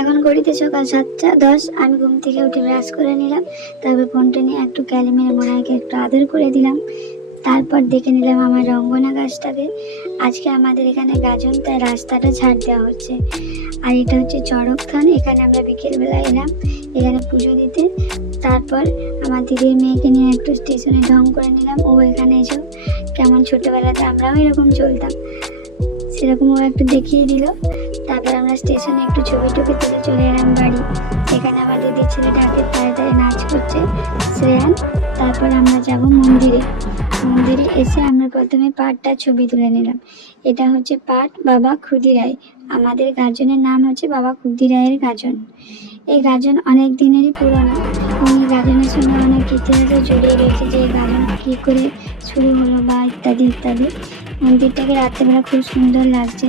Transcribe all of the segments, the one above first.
এখন ঘড়িতে সকাল সাতটা দশ, আমি ঘুম থেকে উঠে ব্রাশ করে নিলাম, তারপর ফোনটা নিয়ে একটু ক্যালিমের মোনাইকে একটু আদর করে দিলাম। তারপর দেখে নিলাম আমার রঙ্গনা গাছটাকে। আজকে আমাদের এখানে গাজন, তাই রাস্তাটা ছাড় দেওয়া হচ্ছে। আর এটা হচ্ছে চড়কখান এখানে আমরা বিকেলবেলা এলাম, এখানে পুজো দিতে। তারপর আমার দিদির মেয়েকে নিয়ে একটু স্টেশনে ঢং করে নিলাম, ও এখানে এসো, কেমন ছোটোবেলাতে আমরাও এরকম চলতাম। সেরকম ও একটু দেখিয়ে দিল। তারপর আমরা স্টেশনে একটু ছবি টুপি তুলে চলে এলাম বাড়ি। এখানে আমার দিদির ছেলেটাকে পায়ে নাচ করছে, শ্রেয়ান। তারপর আমরা যাব মন্দিরে। মন্দিরে এসে আমরা প্রথমে পাটটা ছবি তুলে নিলাম। এটা হচ্ছে পাট বাবা ক্ষুদিরায় আমাদের গাজনের নাম হচ্ছে বাবা ক্ষুদিরায়ের গাজন। এই গাজন অনেক দিনেরই পুরনো। এই গাজনের সঙ্গে অনেক ইতিহাসও জড়িয়ে রয়েছে যে গাজন কী করে শুরু হলো বা ইত্যাদি ইত্যাদি। মন্দিরটাকে রাত্রেবেলা খুব সুন্দর লাগছে।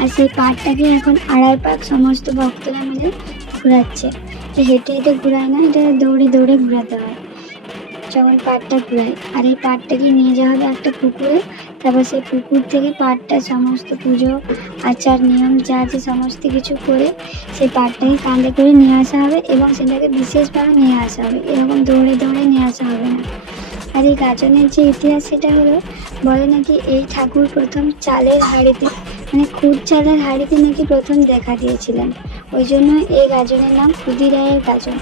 আর সেই পাটটাকে এখন আড়াই পাক সমস্ত ভক্তরা মিলে ঘোরাচ্ছে। তো হেঁটে হেঁটে ঘোরায় না, এটা দৌড়ে দৌড়ে ঘোরাতে হয়। যখন পাটটা ঘোরায়, আর এই পাটটাকে নিয়ে যাওয়া হবে একটা পুকুরে। তারপর সেই পুকুর থেকে পাটটা সমস্ত পুজো, আচার, নিয়ম, যা আছে সমস্ত কিছু করে সেই পাটটাকে কাঁধে করে নিয়ে আসা হবে এবং সেটাকে বিশেষভাবে নিয়ে আসা হবে। এরকম দৌড়ে দৌড়ে নিয়ে আসা হবে না। আর এই গাজনের যে ইতিহাস, সেটা হলো বলে নাকি এই ঠাকুর প্রথম চালের হাঁড়িতে মানে খুদ চালের হাঁড়িতে নাকি প্রথম দেখা দিয়েছিলেন। ওই জন্য এই গাজনের নাম ক্ষুদিরায়ের গাজন।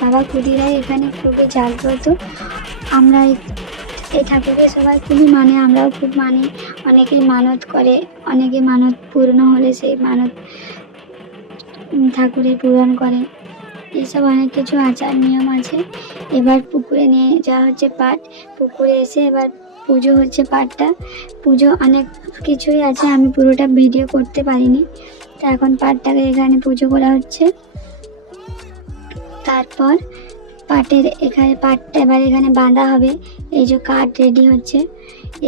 বাবা ক্ষুদিরায় এখানে খুবই জাগ্রত। আমরা এই ঠাকুরকে সবাই খুবই মানে আমরাও খুব মানি। অনেকেই মানত করে অনেকে মানত পূর্ণ হলে সেই মানত উম, ঠাকুরে পূরণ করে। এইসব অনেক কিছু আচার নিয়ম আছে। এবার পুকুরে নিয়ে যাওয়া হচ্ছে পাট। পুকুরে এসে এবার পুজো হচ্ছে পাটটা পুজো অনেক কিছুই আছে, আমি পুরোটা ভিডিও করতে পারিনি। তা এখন পাটটাকে এখানে পুজো করা হচ্ছে। তারপর পাটের এখানে পাটটা এবার এখানে বাঁধা হবে। এই যে কাঠ রেডি হচ্ছে।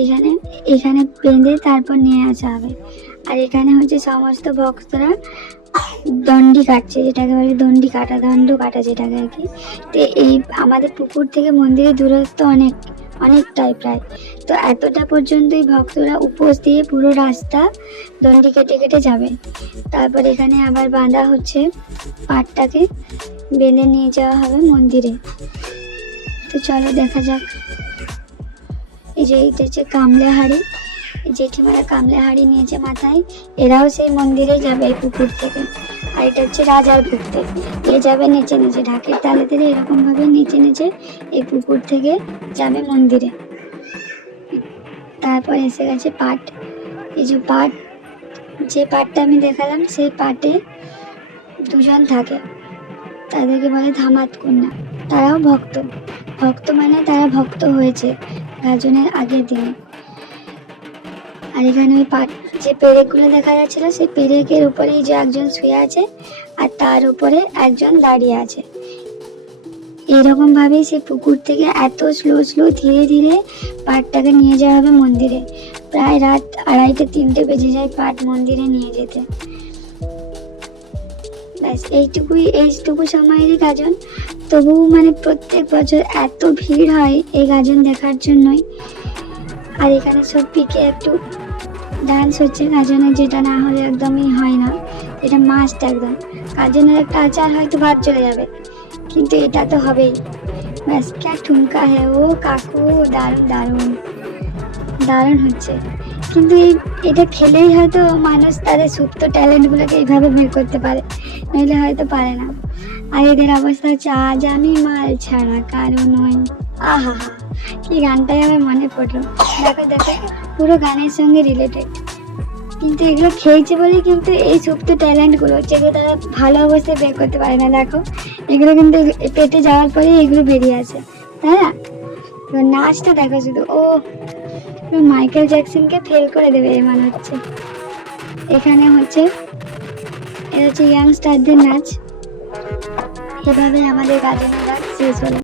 এখানে এখানে বেঁধে তারপর নিয়ে আসা হবে। আর এখানে হচ্ছে সমস্ত ভক্তরা দণ্ডি কাটছে, যেটাকে বলে দণ্ডি কাটা, দণ্ড কাটা যেটাকে আর কি। তো এই আমাদের পুকুর থেকে মন্দিরের দূরত্ব অনেক। অনেকটাই প্রায়। তো এতটা পর্যন্তই ভক্তরা উপোস দিয়ে পুরো রাস্তা দণ্ডি কেটে কেটে যাবে। তারপর এখানে আবার বাঁধা হচ্ছে পাটটাকে বেঁধে নিয়ে যাওয়া হবে মন্দিরে। তো চলো দেখা যাক। এই যে এইটা হচ্ছে কামলা হাড়ি জেঠিমারা কামলা হাড়ি নিয়েছে মাথায়। এরাও সেই মন্দিরে যাবে পুকুর থেকে। আর এটা হচ্ছে রাজার পুকুর। এ যাবে নিচে নিচে, ঢাকের তালে তালে এরকম ভাবে নিচে নিচে এই পুকুর থেকে যাবে মন্দিরে। তারপর এসে গেছে পাট। এই যে পাট, যে পাটটা আমি দেখালাম, সেই পাটে দুজন থাকে। তাদেরকে বলে ধামাত কন্যা। তারাও ভক্ত। ভক্ত মানে তারা ভক্ত হয়েছে। গাজনের আগের দিনে। আর এখানে ওই পাট যে পেরেকগুলো দেখা যাচ্ছিল, সেই পেরেকের উপরেই যে একজন শুয়ে আছে আর তার উপরে একজন দাঁড়িয়ে আছে। এরকম ভাবেই সে পুকুর থেকে এত স্লো স্লো ধীরে ধীরে পাটটাকে নিয়ে যাওয়া হবে মন্দিরে। প্রায় রাত আড়াইটে, তিনটে বেজে যায় পাট মন্দিরে নিয়ে যেতে। ব্যাস, এইটুকুই, এইটুকু সময়েরই গাজন। তবুও মানে প্রত্যেক বছর এত ভিড় হয় এই গাজন দেখার জন্যই। আর এখানে সব পিকে একটু ডান্স হচ্ছে গাজনের যেটা না হলে একদমই হয় না। এটা মাস্ট একদম। গাজনের একটা আচার হয়তো বাদ চলে যাবে। কিন্তু এটা তো হবেই। ব্যাস, ক্যা ঠুমকা হ্যাঁ ও কাকু দারুণ দারুণ। দারুণ হচ্ছে। কিন্তু এই, এটা খেলেই হয়তো মানুষ তাদের সুপ্ত ট্যালেন্টগুলোকে এইভাবে বের করতে পারে। নইলে হয়তো পারে না। আর এদের অবস্থা হচ্ছে, আজ আমি মাল ছাড়া কারও নয় আহা হা কি গানটাই আমার মনে পড়ল। দেখো দেখো, পুরো গানের সঙ্গে রিলেটেড কিন্তু এগুলো খেয়েছে বলে কিন্তু এই সুপ্ত ট্যালেন্টগুলো যেগুলো তারা ভালো অবস্থায় বের করতে পারে না, দেখো। এগুলো কিন্তু পেটে যাওয়ার পরে এগুলো বেরিয়ে আসে, তাই না? তো নাচটা দেখো শুধু, ও মাইকেল জ্যাকসনকে ফেল করে দেবে এ মনে হচ্ছে। এখানে হচ্ছে এটা হচ্ছে ইয়াংস্টারদের নাচ। এভাবে আমাদের গাজনের নাচ শেষ হলো।